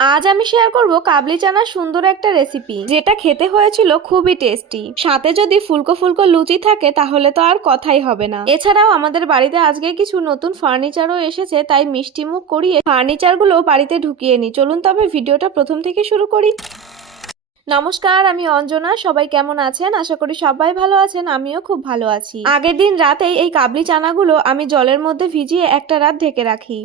আজ আমি শেয়ার করব কাবলি চানার সুন্দর একটা রেসিপি, যেটা খেতে হয়েছিল খুবই টেস্টি। সাথে যদি ফুলকো ফুলকো লুচি থাকে তাহলে তো আর কথাই হবে না। এছাড়াও আমাদের বাড়িতে আজকে কিছু নতুন ফার্নিচারও এসেছে, তাই মিষ্টি মুখ করিয়ে ফার্নিচারগুলো বাড়িতে ঢুকিয়ে নি। চলুন তবে ভিডিওটা প্রথম থেকে শুরু করি। নমস্কার, আমি অঞ্জনা। সবাই কেমন আছেন? আশা করি সবাই ভালো আছেন। আমিও খুব ভালো আছি। আগের দিন রাতেই এই কাবলি চানাগুলো আমি জলের মধ্যে ভিজিয়ে একটা রাত ঢেকে রাখি।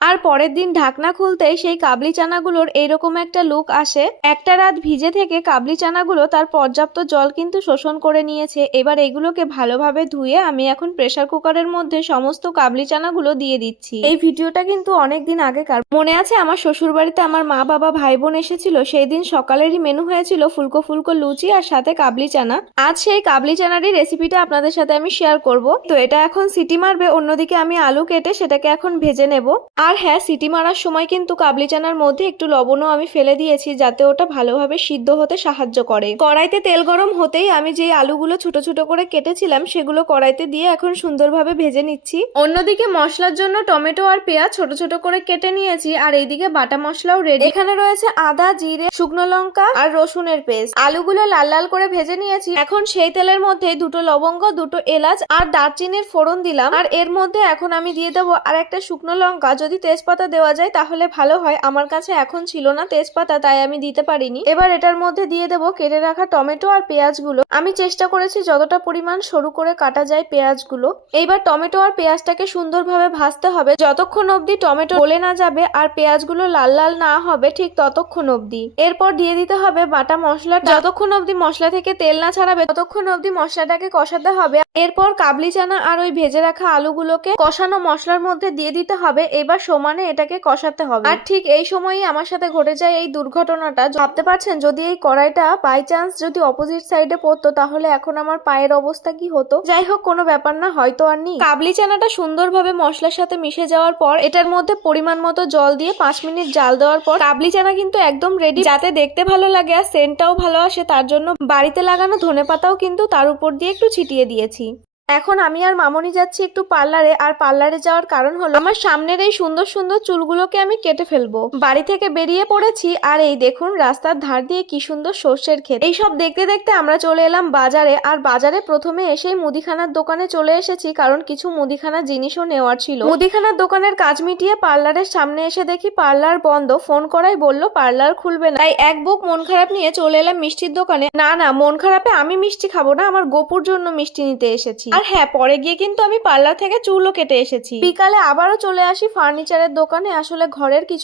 আর পরের দিন ঢাকনা খুলতেই সেই কাবলি চানাগুলোর এইরকম একটা লুক আসে। একটা রাত ভিজে থেকে কাবলি চানাগুলো তার পর্যাপ্ত জল কিন্তু শোষণ করে নিয়েছে। এবার এগুলোকে ভালোভাবে ধুয়ে আমি এখন প্রেসার কুকারের মধ্যে সমস্ত কাবলি চানাগুলো দিয়ে দিচ্ছি। এই ভিডিওটা কিন্তু অনেকদিন আগেকার। মনে আছে আমার শ্বশুর বাড়িতে আমার মা বাবা ভাই বোন এসেছিল, সেই দিন সকালেরই মেনু হয়েছিল ফুলকো ফুলকো লুচি আর সাথে কাবলি চানা। আজ সেই কাবলি চানারই রেসিপিটা আপনাদের সাথে আমি শেয়ার করব। তো এটা এখন সিটি মারবে, অন্যদিকে আমি আলু কেটে সেটাকে এখন ভেজে নেব। আর হ্যাঁ, সিটি মারার সময় কিন্তু কাবলি চানার মধ্যে একটু লবণও আমি ফেলে দিয়েছি, যাতে ওটা ভালোভাবে সিদ্ধ হতে সাহায্য করে। কড়াইতে তেল গরম হতেই আমি যে আলুগুলো ছোট ছোট করে কেটেছিলাম সেগুলো কড়াইতে দিয়ে এখন সুন্দরভাবে ভেজে নিচ্ছি। অন্যদিকে মশলার জন্য টমেটো আর পেঁয়াজ ছোট ছোট করে কেটে নিয়েছি, আর এইদিকে বাটা মশলাও রেডি। এখানে রয়েছে আদা, জিরে, শুকনো লঙ্কা আর রসুনের পেস্ট। আলুগুলো লাল লাল করে ভেজে নিয়েছি। এখন সেই তেলের মধ্যে দুটো লবঙ্গ, দুটো এলাচ আর দারচিনির ফোড়ন দিলাম। আর এর মধ্যে এখন আমি দিয়ে দেবো আর একটা শুকনো লঙ্কা। যদি তেজপাতা দেওয়া যায় তাহলে ভালো হয়, আমার কাছে এখন ছিল না তেজপাতা, তাই আমি দিতে পারিনি। এবার এটার মধ্যে দিয়ে দেবো কেটে রাখা টমেটো আর পেঁয়াজগুলো। আমি চেষ্টা করেছি যতটা পরিমাণ সরু করে কাটা যায় পেঁয়াজগুলো। এইবার টমেটো আর পেঁয়াজটাকে সুন্দরভাবে ভাজতে হবে যতক্ষণ অবধি টমেটো গলে না যাবে আর পেঁয়াজগুলো লাল লাল না হবে, ঠিক ততক্ষণ অবধি। এরপর দিয়ে দিতে হবে বাটা মশলা। যতক্ষণ অবধি মশলা থেকে তেল না ছাড়াবে ততক্ষণ অবধি মশলাটাকে কষাতে হবে। এরপর কাবলি চানা আর ওই ভেজে রাখা আলুগুলোকে কষানো মশলার মধ্যে দিয়ে দিতে হবে। এবার সমানে এটাকে কষাতে হবে। আর ঠিক এই সময়ই আমার সাথে ঘটে যায় এই দুর্ঘটনাটা। ভাবতে পারছেন, যদি এই কড়াইটা বাই চান্স যদি অপোজিট সাইডে পড়তো তাহলে এখন আমার পায়ের অবস্থা কি হতো। যাই হোক, কোনো ব্যাপার না, হয়তো আর নেই। কাবলি চানাটা সুন্দরভাবে মশলার সাথে মিশে যাওয়ার পর এটার মধ্যে পরিমাণ মতো জল দিয়ে 5 মিনিট জাল দেওয়ার পর কাবলি চানা কিন্তু একদম রেডি। যাতে দেখতে ভালো লাগে আর সেন্টটাও ভালো আসে, তার জন্য বাড়িতে লাগানো ধনেপাতাও কিন্তু তার উপর দিয়ে একটু ছিটিয়ে দিয়েছি। এখন আমি আর মামনি যাচ্ছি একটু পার্লারে। আর পার্লারে যাওয়ার কারণ হলো আমার সামনের এই সুন্দর সুন্দর চুলগুলোকে আমি কেটে ফেলবো। বাড়ি থেকে বেরিয়ে পড়েছি, আর এই দেখুন রাস্তার ধার দিয়ে কি সুন্দর সর্ষের ক্ষেত। এইসব দেখতে দেখতে আমরা চলে এলাম বাজারে। আর বাজারে প্রথমে এসেই মুদিখানার দোকানে চলে এসেছি, কারণ কিছু মুদিখানার জিনিসও নেওয়ার ছিল। মুদিখানার দোকানের কাজ মিটিয়ে পার্লারের সামনে এসে দেখি পার্লার বন্ধ। ফোন করাই বললো পার্লার খুলবে না। তাই এক বুক মন খারাপ নিয়ে চলে এলাম মিষ্টির দোকানে। না না, মন খারাপে আমি মিষ্টি খাবো না, আমার গোপুর জন্য মিষ্টি নিতে এসেছি। আর হ্যাঁ, পরে গিয়ে কিন্তু আমি পার্লার থেকে চুলও কেটে এসেছি। বিকালে আবারও চলে আসি ফার্নিচারের দোকানে। আসলে ঘরের কিছু